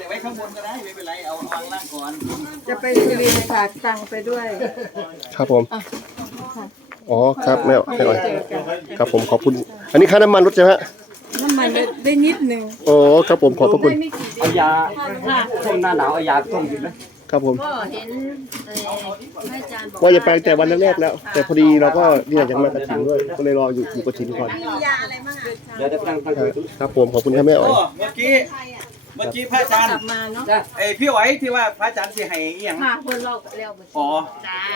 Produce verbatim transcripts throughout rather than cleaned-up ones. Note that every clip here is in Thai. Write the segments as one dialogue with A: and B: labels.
A: ไว้ข้างบนก็ได้ไม่เป็นไรเอาวางล่างก่อน
B: จะไปสุรินทร์ฝากตังค์ไปด้วย
C: ครับผมอ๋อครับแม่ไม่อ่อยครับผมขอบคุณอันนี้ค่าน้ำมันรถใช่ไหม
B: น้ำมันได้นิดนึง
C: โอ้ครับผมขอบพระคุณ
A: เอายาช่วงหน้าหนาวเอายาต้มกินไหม
C: ครับผม
B: ก็เห็นให้อาจารย์บอก
C: ว่าจะไปแต่วันแรกแล้วแต่พอดีเราก็เนี่ยยังมากระถิ่นด้วยก็เลยรออยู่อยู่กระถิ่นก่อน
B: มียาอะไรบ้างอ่ะ
A: เดี๋ยวจะตั้งตั้ง
C: ครับผมขอบคุณครับแม่อ๋อย
A: เมื่อกี้เมื่อกี้พระอาจารย์
B: มาเนาะ
A: ไอพี่อ๋อยที่ว่าพระอาจารย์สิให้อีหยัง
B: มาคนเราเร็ว
A: อ๋อ
B: จ้า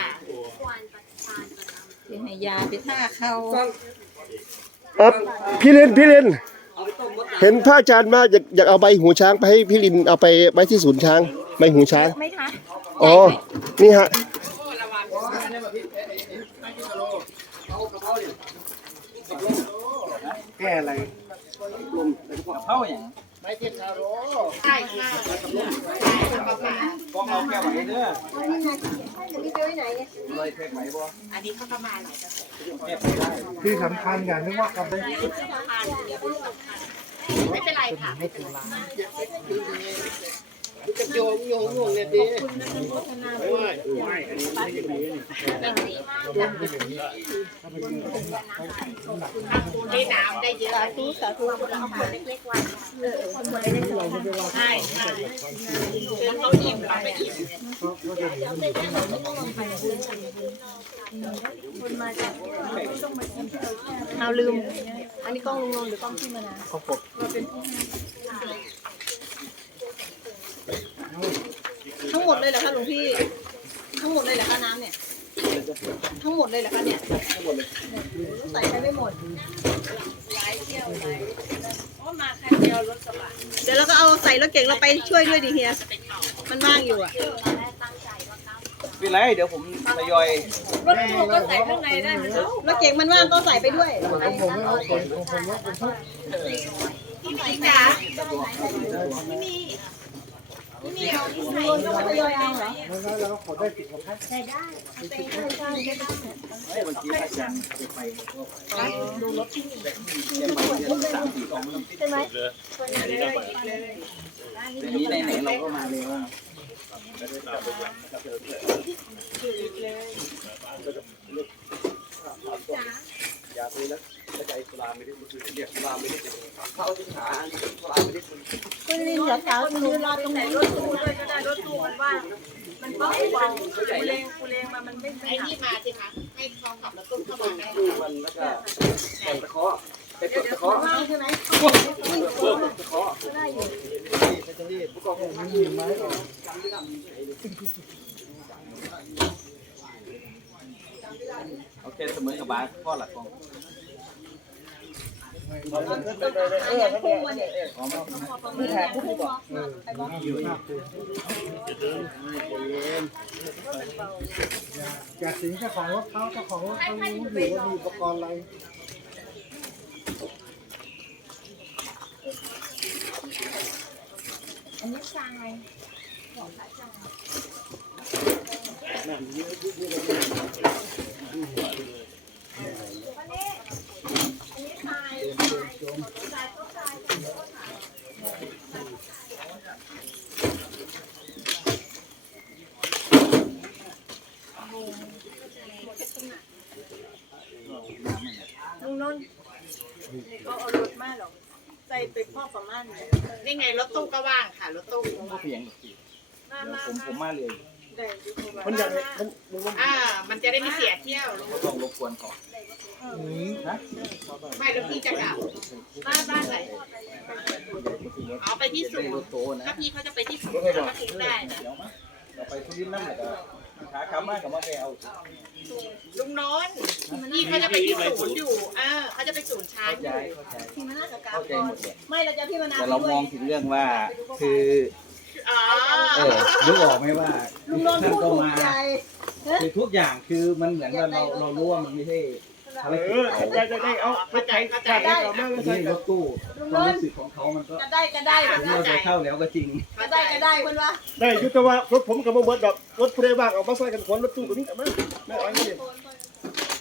B: สิให้ยาไปท่าเขา
C: ครับพี่ลินพี่ลินเห็นพระอาจารย์มาอยากอยากเอาใบหูช้างไปให้พี่ลินเอาไปไว้ที่ศูนย์ช้างใบหูช้าง
B: ไม่คะ
C: อ๋อนี่ฮะ
A: แก้อะไรลมเข้าอย่างไม่เทียบชาโร่ใช่ใช่กองเอาแก้วไหวเด้อเลยแพ็คไหวบ่
B: อันนี้เขาประมาณไหนจะ
D: ที่สำคัญอย่างนึงว่ากับ
B: ไม่เป็นไรค่ะไม่เป็นไร
A: จะโยงโยงโยงเนี่ยดี
B: ได้น้ำได้เยอะสาธุสาธุเราเอาคนเล็กๆไว้เออคนเล็กๆใช่ใช่แล้วเขาอิ่มเราไม่อิ่มคนมาจากเอาลืมอันนี้กล้องลุงนนท์หรือกล้องพี่มานะ
C: ครับผม
B: ทั้งหมดเลยเหรอคะหลวงพี่ทั้งหมดเลยเหรอคะน้ำเนี่ยทั้งหมดเลยเหรอคะเนี่ยใส่ไปไม่หมดหลายเที่ยวหลายโอ้มาคันเดียวรถกระบะเดี๋ยวเราก็เอาใส่รถเก่งเราไปช่วยด้วยดิเฮียมันว่างอยู่อ่ะ
A: เป็นไรเดี๋ยวผมทยอย
B: รถตู้ก็ใส่ข้างในได้เหมือนกันรถเก่งมันว่างก็ใส่ไปด้วย
D: ผมไม่เอาผมผมว่าเป็นทุก
B: พี่มีจ๋าพี่มีพี่มีเอาพี่มีก็มาทยอยเอาเหรอ
D: ไม่ได้แล้วขอได้ติดกับท่าน
B: ได้ได้ได้ได้ได้
A: ได้บางทีอาจารย์ไป
B: ดูรถที่มีใช่ไหม
A: นี้ไหนๆเราก็มาเลยว่าอยากเลยนะใจสุราไม่ได้มันคือเรียกสุราไม่ได้เข้าที่ขาสุราไม่ได้คุณ
B: คุณลินอย่าสาวคุณลินรอตรงไหนรถตู้ด้วยก็ได้รถตู้มันว่างมันเบาเบากูเลงกูเลงมามันไม่ไอ้นี่มาสิคะให้เขาขับรถตู้เข้ามาได้
A: มันแล้วก็ใส่ตะเคาะไปเปิดตะเคาะ
B: ว่างใช่ไหม
A: เปิดตะเคาะ
B: ได้อยู่
A: ไปจะรีบผู้กองมีไหมโอเคเสมอกับบาสพ่อหลักกอง
D: จากสิ่งเจ้าของรถเขาเจ้าของรถเขารู้อยู่ว่ามีอุปกรณ์อะไร
B: อันนี้ทรายของพระอาจารย์วันนี้อันนี้ทรายทรายทรายก็ทรายลุงนนท์เขาเอารถมาหรอใส่ไปพ่อประมาณนี่ไงรถตู้ก็ว่างค่ะรถตู้
A: ก็เพียงผมผมมาเลย
C: มันจะ
B: มันอ่ามันจะได้ไม่เสียเที่ยว
A: ต้องรบกวนก่อน
B: นะไม่รถพี่จะกลับบ้านบ้านไหนเอาไปที่ศูนย์ถ้าพี่เขาจะไปที่ศูนย์ก็ถึงได้นะ
A: เราไปทุรินนั่นแหละขาขามากับมาแกเอา
B: ลุงน้นพี่เขาจะไปที่ศูนย์อยู่เออเขาจะไปศูนย์ช้างอยู่พี่มานากับกาไม่เราจะพี่มานา
A: แต่เรามองถึงเรื่องว่าคือเออนึกออกไหมว่า
B: ลุงนนท์พูดถูกใจ
A: คือทุกอย่างคือมันเหมือนว่าเราเรารู้ว่ามันไม่ใช่
C: เออได้ได้ได้เอา
B: เข้าใจเข้าใจได้
A: นี่รถตู้ความรู้สึกของเขามันก็
B: จะได้ก็ได้
A: เราจะเข้าแล้วก็จริง
B: ก็ได้ก็ได้เพื่อนว่า
C: ได้ยุติว่ารถผมกับโมเบิร์ตแบบรถผู้ใดบ้างเอามาใส่กันคนรถตู้กับนี่กับมันไม่เอาไม่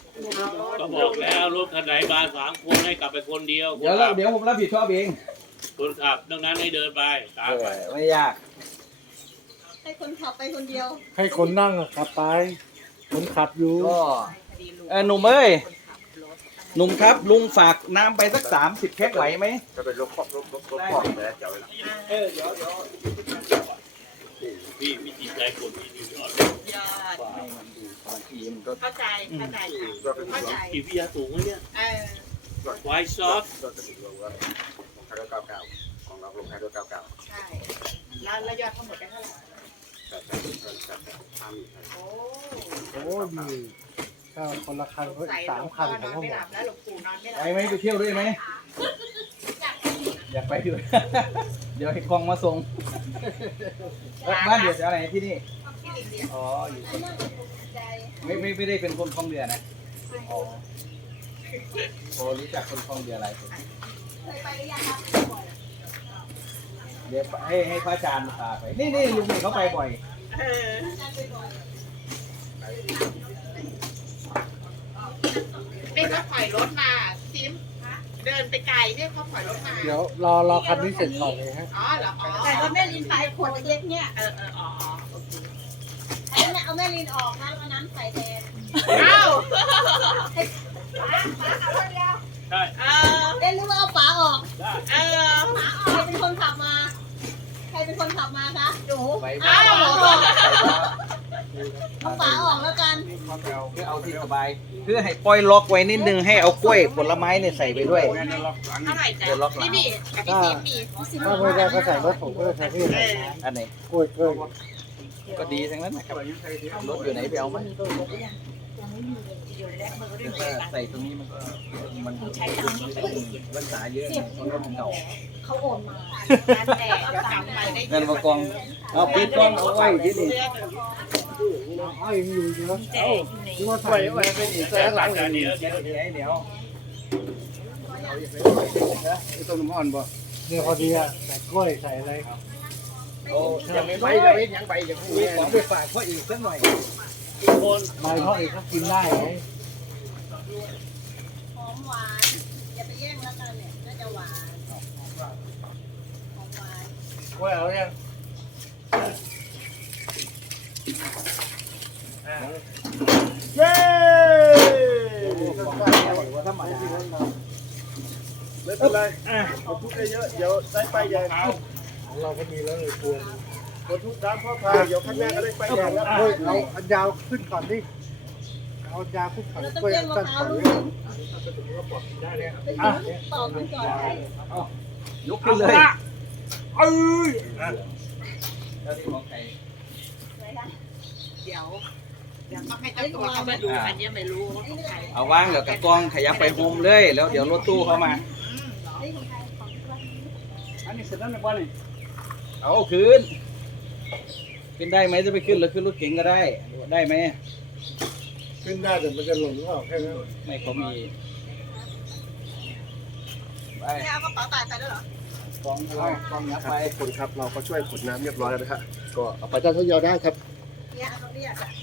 E: ก็บอกแล้วรถคันไหนมาสามคนให้กลับไปคนเดียว
A: เดี๋ยวเดี๋ยวผมรับผิดชอบเอง
E: คนขับนอกนั้นให้เดินไปตามไป
F: ไม่ยาก
B: ให้คนขับไปคนเดียว
D: ให้คนนั่งอะขับไปคนขับอยู่
F: ก็เออหนุ่มเอ้ยหนุ่มครับลุงฝากน้ำไปสักสามสิบแพ็คไหวไหม
A: จะเป็นรถครอบรถรถรถครอบแล้วเดี๋ยว
F: เออเดี๋ยวเดี๋ยว
E: พี่วิธีใจคนที่ดียอด
B: ยอด
F: บางทีมันก็
B: เข้าใจ เข้าใจค่ะ
A: ก็เป็น
B: เข้าใจ
E: กี่วิทยาสูงไหมเนี่ย
B: เออ
E: ไวซอส
A: ก็จะถึงรวมว่าของคาร์โดเก้าเก้าของเราลงคาร์โดเก้าเก้า
B: ใช่ แล้วแล้วยอดทั้งหมดได้เท่าไหร่
A: แต่แต่แต่แต่ทำ
B: โอ้
D: โอ้ดีถ้าคนละคันก็
B: ใส่หล
D: สาว ม
B: ง
D: คัน
B: พ่อ
D: ผ
B: น
D: ม
B: อน
D: ก็
B: ไม่
D: หม
B: หลั
D: ด
B: บแล้วหลวงปู่นอนไม่หลั
F: ไปไหมไปเที่ยวด้วยไหมอยากไปด้วย เดี๋ยวให้คลองมาส่งเอ้ยบ้านเดือดอะไรที่นี่อ๋ออยู่ไม่ไม่ไม่ได้เป็นคนคลองเดือนะอ๋อโอ้รู้จักคนคลองเดืออะไรคน
B: เคยไปหรือยังครับบ่อย
F: เดี๋ยวให้ให้พระอาจารย์พาไปนี่นี่ลุงนี่เขาไปบ่อย
B: เออเป็นเขาถอยรถมาซิมเดินไปไกลเนี่ยเขาถอยรถมา
D: เดี๋ยวรอรอคันนี้เสร็จก่อนเลยฮะ
B: อ๋อเหรออ๋อแต่รถแม่ลินไปขวดเล็กๆเนี่ย เออเอออ๋ออ๋อโอเคอันนี้เอาแม่ลินออกนะแล้วน้ำใส่แทนอ้าวป้าป้าเอาคนเดียว
E: ใช่
B: เออเอ๊ะหรือว่าเอาป๋าออก เออป๋าออกใครเป็นคนขับมา ใครเป็นคนขับมาคะหนู
F: ไป
B: อ้าว
F: ไป
B: เอาป๋าออกแล้วกัน
F: เพื่อเอาที่สบายเพื่อให้ปล่อยล็อกไว้นิดนึงให้เอากล้วยผลไม้เนี่ยใส่ไปด้วย
B: เท่าไหร่จ๊ะ
F: เดี๋ยวล็อกหลัง
B: นี่นี่กับพี่ซิมมี
D: ถ้าไม่ได้ก็ใส่รถผมก็จะใช้ที่ไหน
F: อันไหน
D: กล้วยกล้วย
F: ก็ดีทั้งนั้นนะครับรถอยู่ไหนไปเอามาใส่ตรงนี้มันก็มันใช้ตังค์รักษาเยอะมันก็เก่า
B: เขาโอนมานั่นแหละเดี๋ยวจำไปได้
F: เงินมากองเอาปิดกล้องเอาไว้ที่นี่
D: อ้อยมีอยู่เยอะเอ้าหรือว่าใส่ไว้เป็นอีก
E: แต่หลังจากนี้
F: เดี๋ยวเดี๋ยวเดี๋ยว
A: ต้นน้ำมันบ่
D: เนี่ยพอดีอะใส่กล้วยใส่อะไร
F: โอ้ยังไม่
A: ไป
F: ไป
A: จะ
F: เล
A: ไป
F: ย
A: ยังไปยัง
F: มีของไปฝากพ่ออีกสักหน่อย
E: คน
D: ไม่เพราะเอกเขากินได้ไง
B: หอมหวาน อย่าไปแย่งแล้วกันเนี่ย น่าจะหวานหอมหวาน
D: กล้วยเอายัง
C: เย้
F: ว่าธรรมดา
C: ไม่เป็นไรขอพูดได้เยอะเดี๋ยวได้ไปแดง
D: ของเราก็มีแล้วเลยควร
C: ขอทุกตามพ่อพาเดี๋ยวข้างหน้าก็ได้ไปแดงแล้ว
D: เฮ้ยเอาอันยาวขึ้นก่อนดิเอายาวขึ้นก่อน
B: เราต้อง
D: กล้วย
B: แย่งมะ
D: สั้น
B: พร้า
D: ก่
B: ว
D: อน
B: ลูก
D: เลย
B: ไปถึงต่อขึ้นก่อน
F: ยกขึ้นเลยเอ้ยแล้วที่ของใคร
B: เดี๋ยวเดี๋ยวต้องให้เจ้าตัวเขามาดูอันนี้ไม่รู้ว่าของใคร
F: เอาวางเดี๋ยวกับกองขยับไปโฮมเลย แล้วเดี๋ยวรถตู้เข้ามา
B: นี่ของใครของที่ว่า
F: อันนี้เสร็จแล้วนะบ้านนี่เอาคืนขึ้นได้ไหมจะไปขึ้นหรือขึ้นรถเก๋งก็ได้ได้ไหม
D: ขึ้นได้แต่มันจะหล่นหรือเปล่าแค่นั้น
F: ไม่เขามีไป
B: ไม่เอากระเป๋าตายไปแล้วเหรอก
F: องเอากองยับ
C: ครับ
F: ไป
C: ขอบคุณครับเราก็ช่วยขนน้ำเรียบร้อยแล้วนะฮะก็เอาไปเจ้าเท่ายาวได้ครับ
B: เนี่ยเอาตรงนี้อ่ะ